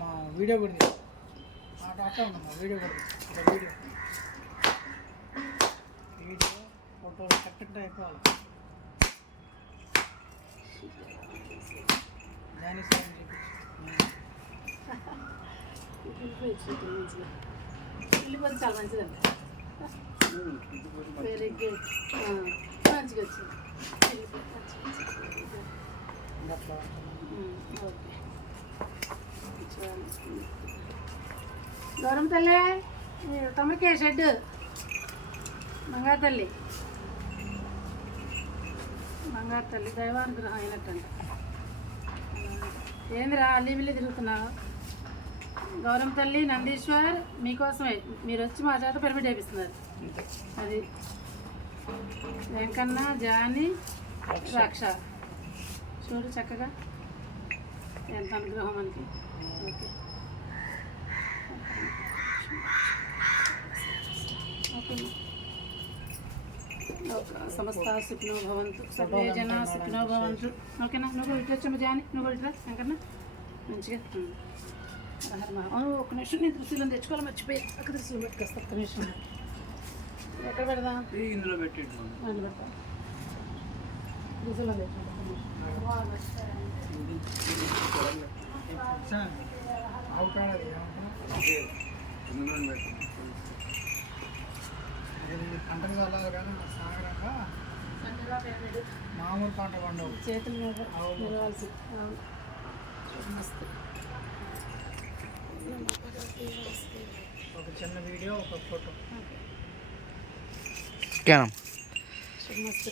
మా వీడియో కూడా అట్లా ఉందమ్మా వీడియో కూడా వీడియో వీడియో ఫోటోలు కరెక్ట్ అయిపోవాలి. దాని వెళ్ళిపోతే చాలా మంచిదండి. వెరీ గుడ్, మంచిగా వచ్చింది. ఓకే, గౌరమ్మ తల్లి తమరికే షెడ్ బంగారు తల్లి, బంగారు తల్లి దైవానుగ్రహం అయినట్టంట. ఏందిరా అల్లి బిల్లి తిరుగుతున్నావు? గౌరమ్మ తల్లి నందీశ్వర్ మీకోసమే, మీరు వచ్చి మా చేత పిరమిడ్ వేపిస్తున్నారు. అది వెంకన్న జాని రక్ష చూడు చక్కగా ఎంత అనుగ్రహం మనకి. ఓకే ఓకే, సమస్త సుఖినో భవంతు, సర్వే జన సుఖినో భవంతు. ఓకేనా? నువ్వు ఇట్లా వచ్చాము జాని, నువ్వు ఇట్లా వెంకన్న మంచిగా. ఒక నిమిషం, నేను త్రిశూలం తెచ్చుకోవాలి, మర్చిపోయి అక్కడ త్రిశూలం పెట్టుకొస్తా. ఒక్క నిమిషం, ఎక్కడ పెడదాం? ఇందులో పెట్టి పెడతా త్రిశూలం తెచ్చుకుంటా. పంటలు చల్లాలి కానీ సాగరంగా మామూలు పంట పండవు, చేతుల మీద నిలవాల్సి. ఒక చిన్న వీడియో, ఒక ఫోటో. ఓకేనా? మస్తు